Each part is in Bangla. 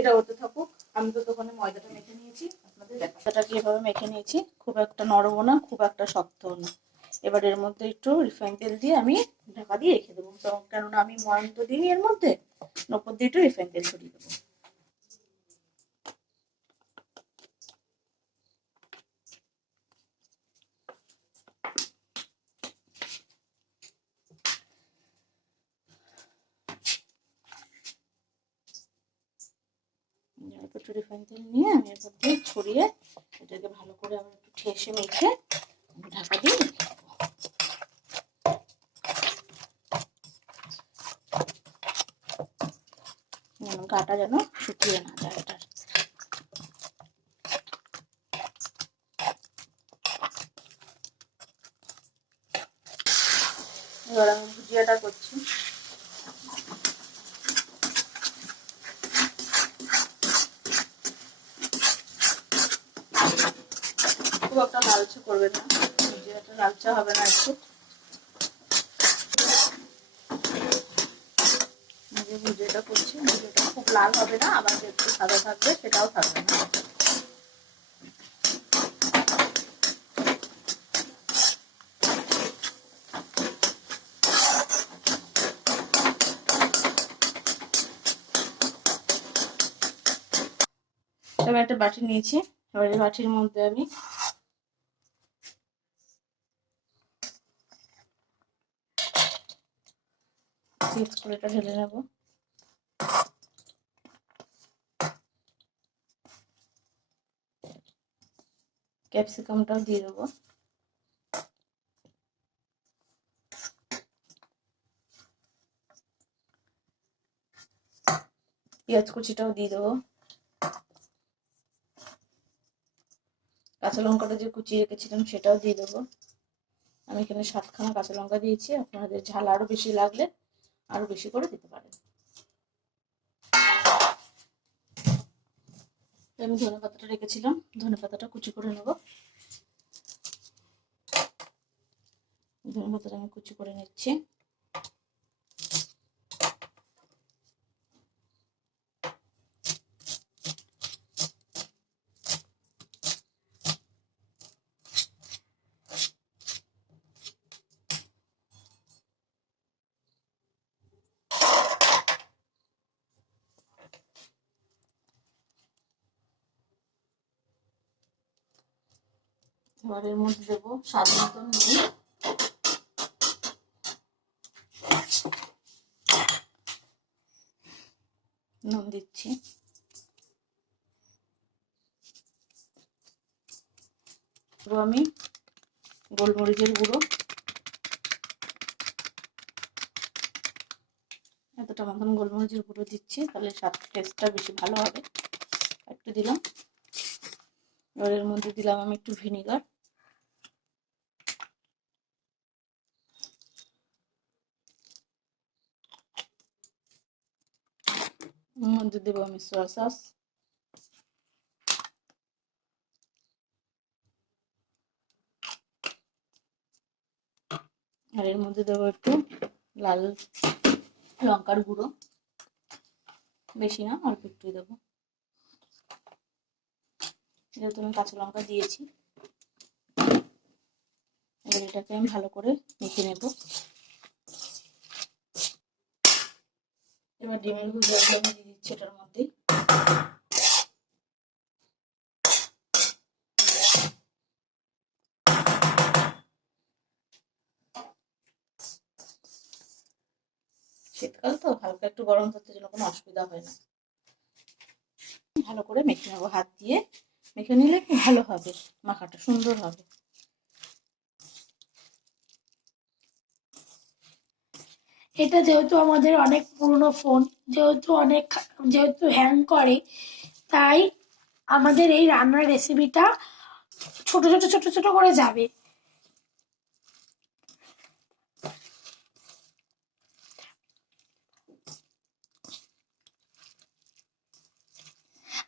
এটা হতে থাকুক। আমি তো তখন ময়দাটা মেখে নিয়েছি। আপনাদের দেখাটাকে এভাবে মেখে নিয়েছি? খুব একটা নরম না, খুব একটা শক্ত না। এবার এর মধ্যে একটু রিফাইন তেল দিয়ে আমি ঢাকা দিয়ে রেখে দেবো। কেননা আমি ময়ন তো দিই এর মধ্যে নপর দিয়ে একটু রিফাইন তেল ছড়িয়ে দেবো অল্প একটু রিফাইন তেল নিয়ে আমি এর মধ্যে ছড়িয়ে এটাকে ভালো করে আমি একটু ঠেসে মেখে ঢাকা দিয়ে গাটা যেন শুকিয়ে না যায় এটার। এবার আমি ভুজিয়াটা করছি খুব একটা লালচে করবে না। ভুজিয়াটা লালচে হবে না একটু। যে করছি ভুজিয়াটা খুব লাল হবে না, আবার যে সাদা থাকবে সেটাও থাকবে না। আমি একটা বাটি নিয়েছি। এবার বাটির মধ্যে আমি মিক্স করে এটা ঢেলে নেব। ক্যাপসিকামটাও দিয়ে দেবো। পেঁয়াজ কুচিটাও দিয়ে দেবো। কাঁচা লঙ্কাটা যে কুচিয়ে রেখেছিলাম সেটাও দিয়ে দেবো। আমি এখানে সাতখানা কাঁচা লঙ্কা দিয়েছি। আপনাদের ঝাল আরও বেশি লাগলে আরও বেশি করে দিতে পারেন। আমি ধনে পাতাটা রেখেছিলাম। ধনে পাতাটা কুচি করে নেব। ধনে পাতাটা আমি কুচি করে নিচ্ছি। এর মধ্যে দেবো, স্বাদ মতন নুন নুন দিচ্ছি। আমি গোলমরিচের গুঁড়ো। এতটা মতন গোলমরিচের গুঁড়ো দিচ্ছি, তাহলে স্বাদ টেস্টটা বেশি ভালো হবে। একটু দিলাম। এবার মধ্যে দিলাম আমি একটু ভিনিগার। মধ্যে দেবো আমি সোয়া সস আর এর মধ্যে দেবো একটু লাল লঙ্কার গুঁড়ো বেশি না অল্প একটু দেবো যেহেতু আমি কাঁচা লঙ্কা দিয়েছি। এবার এটাকে আমি ভালো করে মেখে নেব। ডিমের আমি দিয়ে দিচ্ছি এটার মধ্যে শীতকাল তো, হালকা একটু গরম করতে জন্য কোনো অসুবিধা হয় না। ভালো করে মেখে নেব হাত দিয়ে। মেখে নিলে ভালো হবে, মাখাটা সুন্দর হবে। এটা যেহেতু আমাদের অনেক পুরনো ফোন যেহেতু অনেক যেহেতু হ্যাং করে, তাই আমাদের এই রান্নার রেসিপিটা ছোট ছোট ছোট ছোট করে যাবে।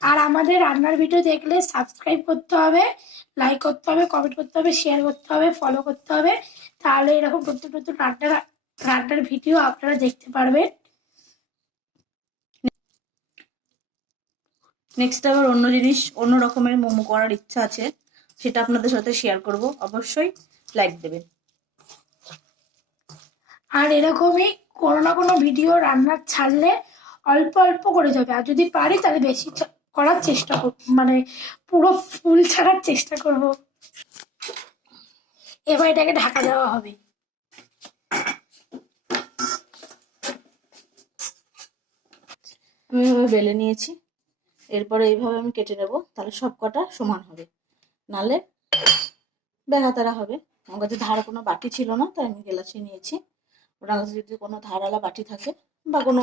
আর আমাদের রান্নার ভিডিও দেখলে সাবস্ক্রাইব করতে হবে লাইক করতে হবে কমেন্ট করতে হবে শেয়ার করতে হবে ফলো করতে হবে, তাহলে এরকম নতুন নতুন রান্নার রান্নার ভিডিও আপনারা দেখতে পারবেন। নেক্সট আবার অন্য জিনিস, অন্য রকমের মোমো করার ইচ্ছা আছে, সেটা আপনাদের সাথে শেয়ার করব। অবশ্যই লাইক দেবেন। আর এরকমই কোনো না কোনো ভিডিও রান্নার ছাড়লে অল্প অল্প করে যাবে। আর যদি পারি তাহলে বেশি করার চেষ্টা করব মানে পুরো ফুল ছাড়ার চেষ্টা করব। এবার এটাকে ঢাকা দেওয়া হবে। বেলে নিয়েছি। এরপরে এইভাবে আমি কেটে নেব, তাহলে সব কটা সমান হবে। নালে বেগাতারা হবে। আমার কাছে ধার কোনো বাটি ছিল না, তাই আমি গেলাচি নিয়েছি। ওনার কাছে যদি কোনো ধারালা বাটি থাকে, বা কোনো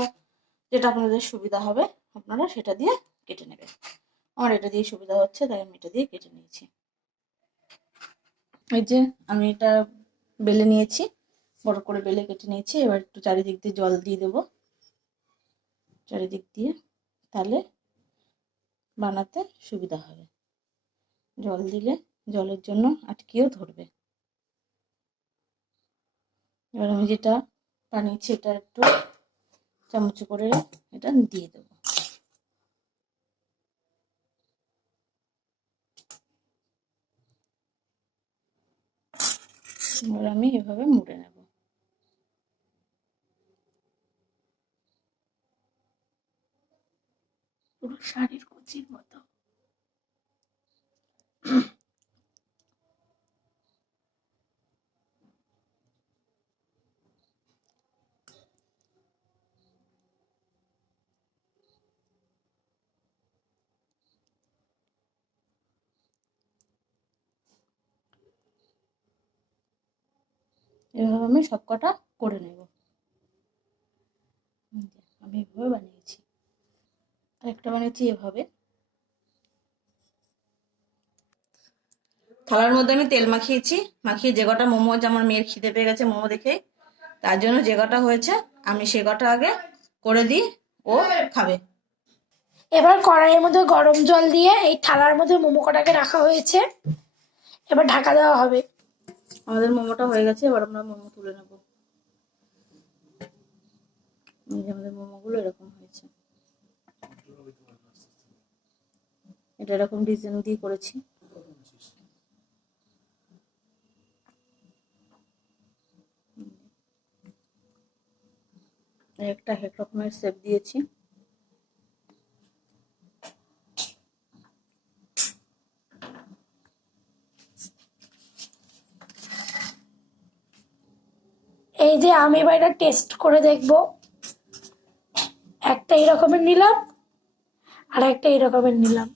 যেটা আপনাদের সুবিধা হবে, আপনারা সেটা দিয়ে কেটে নেবেন। আমার এটা দিয়ে সুবিধা হচ্ছে, তাই আমি এটা দিয়ে কেটে নিয়েছি। এই যে আমি এটা বেলে নিয়েছি, বড় করে বেলে কেটে নিয়েছি। এবার একটু চারিদিক দিয়ে জল দিয়ে দেবো। চারিদিক দিয়ে তাহলে বানাতে সুবিধা হবে। জল দিলে জলের জন্য আটকেও ধরবে। এবার আমি যেটা বানিয়েছি এটা একটু চামচ করে এটা দিয়ে দেবো। আমি এভাবে মুড়ে নেব পুরো শাড়ির কুচির মতো। এভাবে আমি সব কটা করে নেব। আমি এভাবে বানিয়েছি আরেকটা বানিয়েছি এভাবে। থালার মধ্যে আমি তেল মাখিয়েছি। মাখিয়ে যে কটা মোমো যে আমার মেয়ের খিদে পেয়ে গেছে মোমো দেখে তার জন্য যে কটা হয়েছে আমি সে কটা আগে করে দিই ও খাবে। এবার কড়াইয়ের মধ্যে গরম জল দিয়ে এই থালার মধ্যে মোমো কটাকে রাখা হয়েছে এবার ঢাকা দেওয়া হবে। আমাদের মোমোটা হয়ে গেছে এবার আমরা মোমো তুলে নেব। এই যে আমাদের মোমোগুলো এরকম হয়েছে। এটা এরকম ডিজাইন দিয়ে করেছি। একটা এক রকমের শেপ দিয়েছি। এই যে আমি এবার এটা টেস্ট করে দেখব। একটা এরকমের নিলাম আর একটা এরকমের নিলাম।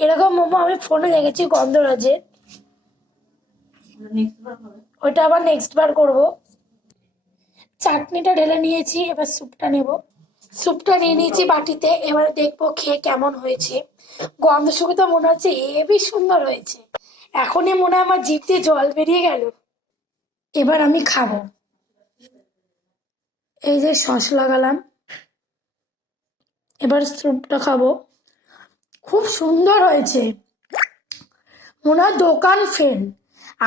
এরকম মোমো আমি ফোনে দেখেছি বার ওইটা আবার নেক্সট বার করব। চাটনিটা ঢেলে নিয়েছি, এবার স্যুপটা নেব। স্যুপটা নিয়ে নিয়েছি বাটিতে, এবার দেখব খেয়ে কেমন হয়েছে। গন্ধ শুকে তো মনে হচ্ছে হেবি সুন্দর হয়েছে। এখনই মনে হয় আমার জিভ দিয়ে জল বেরিয়ে গেল। এবার আমি খাব। এই যে সস লাগালাম। এবার স্যুপটা খাব। খুব সুন্দর হয়েছে। ওনার দোকান ফেন।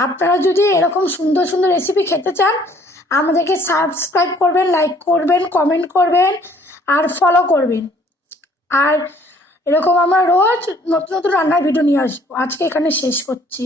আপনারা যদি এরকম সুন্দর সুন্দর রেসিপি খেতে চান, আমাদেরকে সাবস্ক্রাইব করবেন লাইক করবেন কমেন্ট করবেন, আর ফলো করবেন। আর এরকম আমরা রোজ নতুন নতুন রান্নার ভিডিও নিয়ে আসব। আজকে এখানে শেষ করছি।